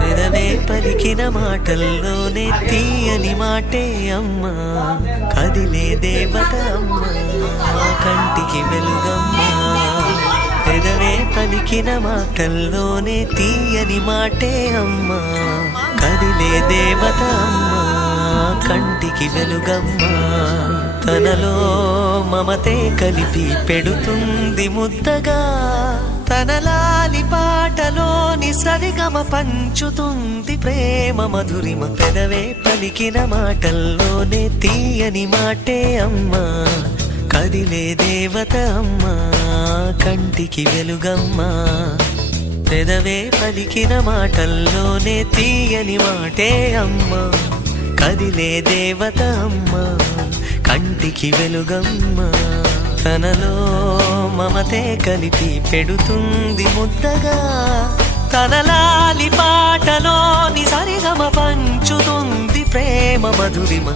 పెదవే పలికిన మాటల్లోనే తీయని మాటే అమ్మా, కదిలే దేవత అమ్మా, కంటికి వెలుగమ్మా. పెదవే పలికిన మాటల్లోనే తీయని మాటే అమ్మా, కదిలే దేవత అమ్మా, కంటికి వెలుగమ్మా. తనలో మమతే కలిపి పెడుతుంది ముద్దగా, తన లాలి పాటలోని సరిగమ పంచుతుంది ప్రేమ మధురిమ. పెదవే పలికిన మాటల్లోనే తీయని మాటే అమ్మా, కదిలే దేవత అమ్మా, కంటికి వెలుగమ్మా. పెదవే పలికిన మాటల్లోనే తీయని మాటే అమ్మా, కదిలే దేవత అమ్మా, కంటికి వెలుగమ్మా. తనలో మమతే కలిపి పెడుతుంది ముద్దగా, తన లాలి పాటలోని సరిగమ పంచుతుంది ప్రేమ మధురిమ.